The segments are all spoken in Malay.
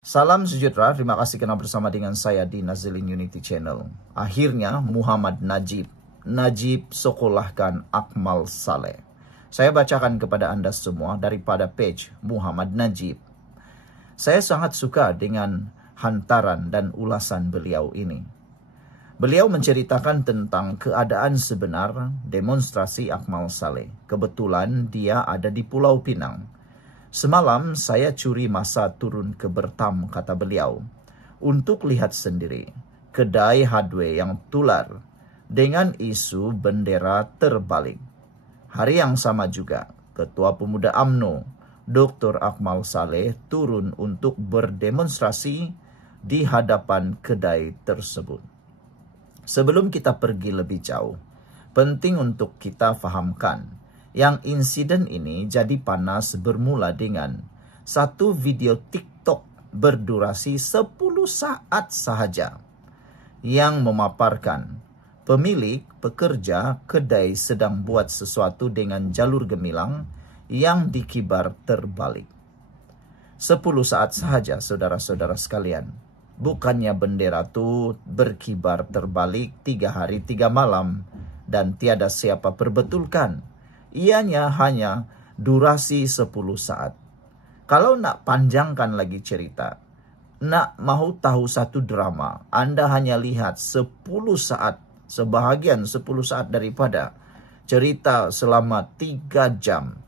Salam sejahtera, terima kasih karena bersama dengan saya di Nazilin Unity Channel. Akhirnya Muhammad Najib sekolahkan Akmal Saleh. Saya bacakan kepada Anda semua daripada page Muhammad Najib. Saya sangat suka dengan hantaran dan ulasan beliau ini. Beliau menceritakan tentang keadaan sebenar demonstrasi Akmal Saleh. Kebetulan dia ada di Pulau Pinang. Semalam saya curi masa turun ke Bertam, kata beliau, untuk lihat sendiri kedai hardware yang tular dengan isu bendera terbalik. Hari yang sama juga, Ketua Pemuda UMNO, Dr. Akmal Saleh turun untuk berdemonstrasi di hadapan kedai tersebut. Sebelum kita pergi lebih jauh, penting untuk kita fahamkan yang insiden ini jadi panas bermula dengan satu video TikTok berdurasi 10 saat sahaja yang memaparkan pemilik pekerja kedai sedang buat sesuatu dengan jalur gemilang yang dikibar terbalik. 10 saat sahaja, saudara-saudara sekalian. Bukannya bendera itu berkibar terbalik 3 hari 3 malam dan tiada siapa perbetulkan. Ianya hanya durasi 10 saat. Kalau nak panjangkan lagi cerita, nak mahu tahu satu drama, Anda hanya lihat 10 saat, sebahagian 10 saat daripada cerita selama 3 jam.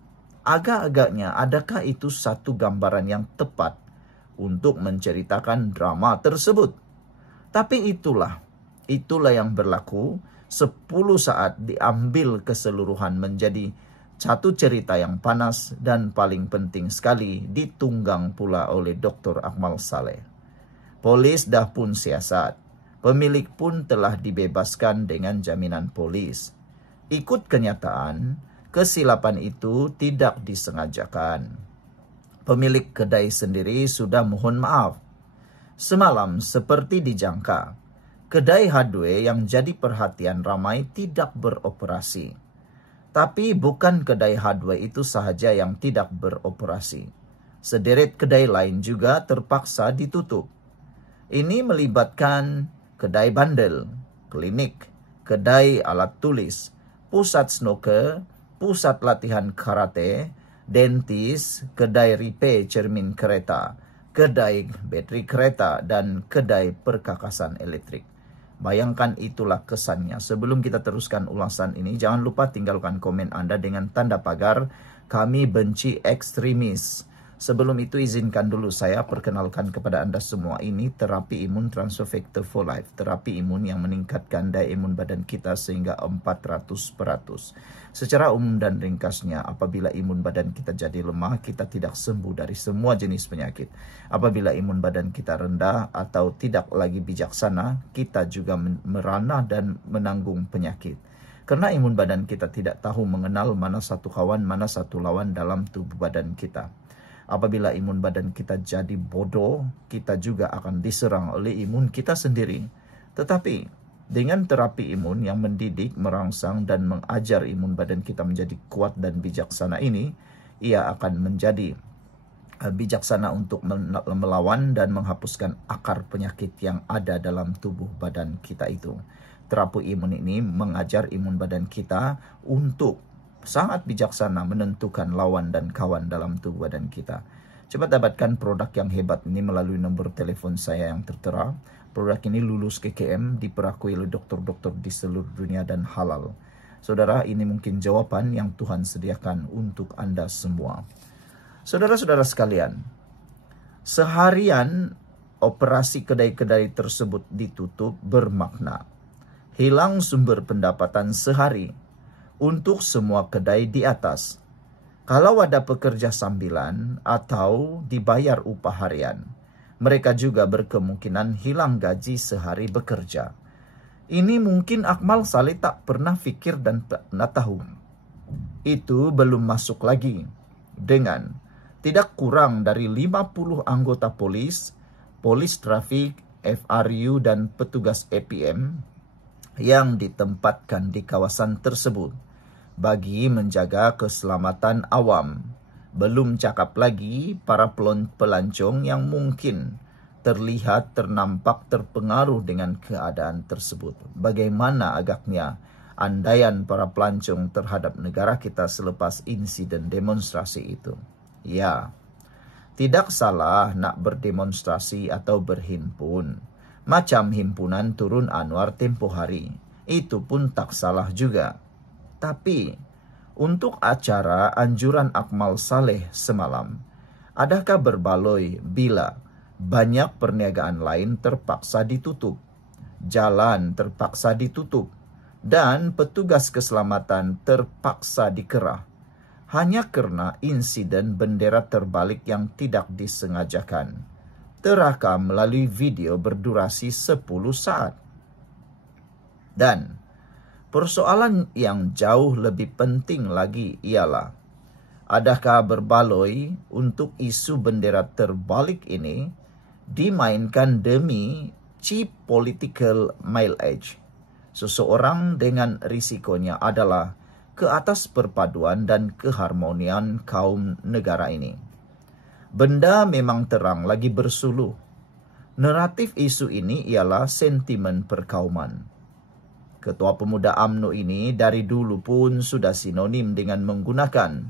Agak-agaknya adakah itu satu gambaran yang tepat untuk menceritakan drama tersebut? Tapi itulah yang berlaku. 10 saat diambil keseluruhan menjadi satu cerita yang panas dan paling penting sekali ditunggang pula oleh Dr. Akmal Saleh. Polis dah pun siasat. Pemilik pun telah dibebaskan dengan jaminan polis. Ikut kenyataan, kesilapan itu tidak disengajakan. Pemilik kedai sendiri sudah mohon maaf. Semalam seperti dijangka, kedai hardware yang jadi perhatian ramai tidak beroperasi. Tapi bukan kedai hardware itu sahaja yang tidak beroperasi. Sederet kedai lain juga terpaksa ditutup. Ini melibatkan kedai bandel, klinik, kedai alat tulis, pusat snooker, pusat latihan karate, dentis, kedai repair cermin kereta, kedai bateri kereta, dan kedai perkakasan elektrik. Bayangkan itulah kesannya. Sebelum kita teruskan ulasan ini, jangan lupa tinggalkan komen Anda dengan tanda pagar "Kami benci ekstremis". Sebelum itu izinkan dulu saya perkenalkan kepada Anda semua, ini terapi imun transfer factor for life. Terapi imun yang meningkatkan daya imun badan kita sehingga 400%. Secara umum dan ringkasnya, apabila imun badan kita jadi lemah, kita tidak sembuh dari semua jenis penyakit. Apabila imun badan kita rendah atau tidak lagi bijaksana, kita juga merana dan menanggung penyakit. Karena imun badan kita tidak tahu mengenal mana satu kawan, mana satu lawan dalam tubuh badan kita. Apabila imun badan kita jadi bodoh, kita juga akan diserang oleh imun kita sendiri. Tetapi dengan terapi imun yang mendidik, merangsang, dan mengajar imun badan kita menjadi kuat dan bijaksana ini, ia akan menjadi bijaksana untuk melawan dan menghapuskan akar penyakit yang ada dalam tubuh badan kita itu. Terapi imun ini mengajar imun badan kita untuk sangat bijaksana menentukan lawan dan kawan dalam tubuh badan kita. Cepat dapatkan produk yang hebat ini melalui nomor telepon saya yang tertera. Produk ini lulus KKM, diperakui oleh dokter-dokter di seluruh dunia dan halal. Saudara, ini mungkin jawaban yang Tuhan sediakan untuk Anda semua. Saudara-saudara sekalian, seharian operasi kedai-kedai tersebut ditutup bermakna hilang sumber pendapatan sehari untuk semua kedai di atas. Kalau ada pekerja sambilan atau dibayar upah harian, mereka juga berkemungkinan hilang gaji sehari bekerja. Ini mungkin Akmal Saleh tak pernah fikir dan tak pernah tahu. Itu belum masuk lagi dengan tidak kurang dari 50 anggota polis trafik, FRU, dan petugas APM yang ditempatkan di kawasan tersebut bagi menjaga keselamatan awam Belum cakap lagi para pelancong yang mungkin terlihat ternampak terpengaruh dengan keadaan tersebut. Bagaimana agaknya andaian para pelancong terhadap negara kita selepas insiden demonstrasi itu? Ya, tidak salah nak berdemonstrasi atau berhimpun. Macam himpunan Turun Anwar tempoh hari. Itu pun tak salah juga. Tapi, untuk acara anjuran Akmal Saleh semalam, adakah berbaloi bila banyak perniagaan lain terpaksa ditutup, jalan terpaksa ditutup, dan petugas keselamatan terpaksa dikerah hanya karena insiden bendera terbalik yang tidak disengajakan, terekam melalui video berdurasi 10 saat. Dan persoalan yang jauh lebih penting lagi ialah, adakah berbaloi untuk isu bendera terbalik ini dimainkan demi cheap political mileage? Seseorang dengan risikonya adalah ke atas perpaduan dan keharmonian kaum negara ini. Benda memang terang lagi bersuluh. Naratif isu ini ialah sentimen perkauman. Ketua Pemuda UMNO ini dari dulu pun sudah sinonim dengan menggunakan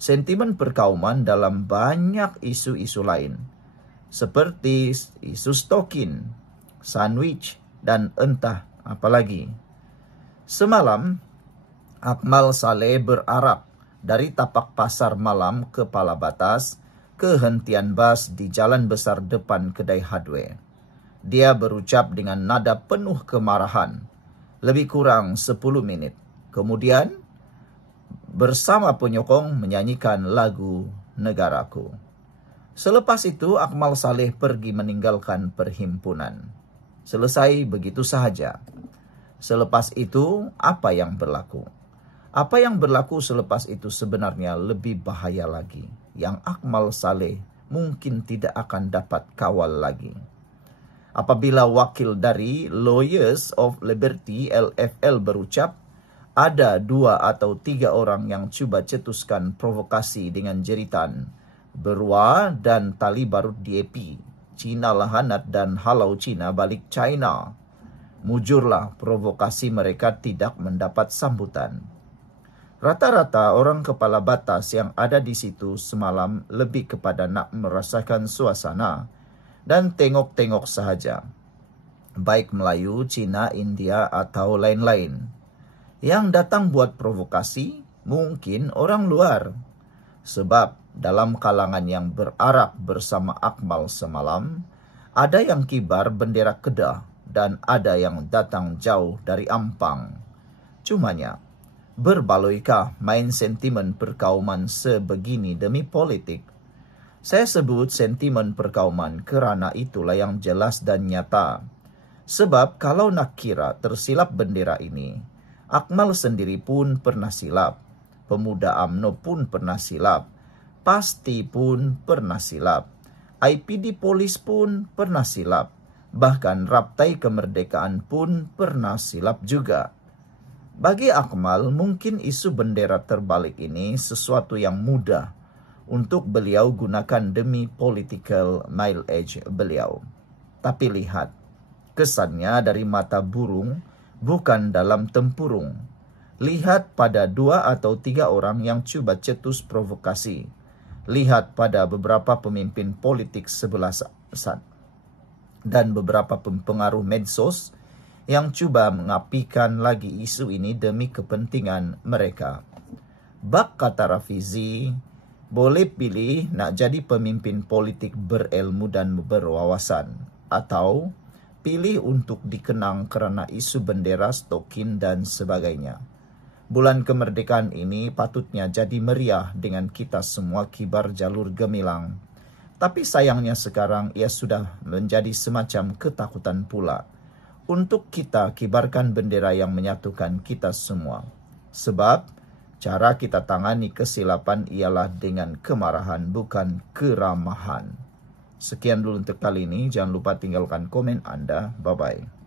sentimen perkauman dalam banyak isu-isu lain, seperti isu stokin, sandwich, dan entah apa lagi. Semalam, Akmal Saleh berarak dari tapak pasar malam Kepala Batas ke hentian bas di jalan besar depan kedai hardware. Dia berucap dengan nada penuh kemarahan, lebih kurang 10 menit. Kemudian, bersama penyokong menyanyikan lagu Negaraku. Selepas itu, Akmal Saleh pergi meninggalkan perhimpunan. Selesai begitu sahaja. Selepas itu, apa yang berlaku? Apa yang berlaku selepas itu sebenarnya lebih bahaya lagi, yang Akmal Saleh mungkin tidak akan dapat kawal lagi. Apabila wakil dari Lawyers of Liberty LFL berucap, ada 2 atau 3 orang yang cuba cetuskan provokasi dengan jeritan berua dan tali barut DAP, Cina lahanat dan halau Cina balik China. Mujurlah provokasi mereka tidak mendapat sambutan. Rata-rata orang kepala batas yang ada di situ semalam lebih kepada nak merasakan suasana dan tengok-tengok sahaja. Baik Melayu, Cina, India atau lain-lain. Yang datang buat provokasi mungkin orang luar. Sebab dalam kalangan yang berarak bersama Akmal semalam, ada yang kibar bendera Kedah dan ada yang datang jauh dari Ampang. Cumanya, berbaloikah main sentimen perkauman sebegini demi politik? Saya sebut sentimen perkauman kerana itulah yang jelas dan nyata. Sebab kalau nak kira tersilap bendera ini, Akmal sendiri pun pernah silap. Pemuda UMNO pun pernah silap. Pasti pun pernah silap. IPD Polis pun pernah silap. Bahkan Raptai Kemerdekaan pun pernah silap juga. Bagi Akmal, mungkin isu bendera terbalik ini sesuatu yang mudah untuk beliau gunakan demi political mileage beliau. Tapi lihat, kesannya dari mata burung bukan dalam tempurung. Lihat pada 2 atau 3 orang yang cuba cetus provokasi. Lihat pada beberapa pemimpin politik sebelah sana dan beberapa pengaruh medsos yang cuba mengapikan lagi isu ini demi kepentingan mereka. Bak kata Rafizi, boleh pilih nak jadi pemimpin politik berilmu dan berwawasan, atau pilih untuk dikenang kerana isu bendera, stokin dan sebagainya. Bulan kemerdekaan ini patutnya jadi meriah dengan kita semua kibar jalur gemilang. Tapi sayangnya sekarang ia sudah menjadi semacam ketakutan pula untuk kita kibarkan bendera yang menyatukan kita semua. Sebab cara kita tangani kesilapan ialah dengan kemarahan, bukan keramahan. Sekian dulu untuk kali ini. Jangan lupa tinggalkan komen Anda. Bye-bye.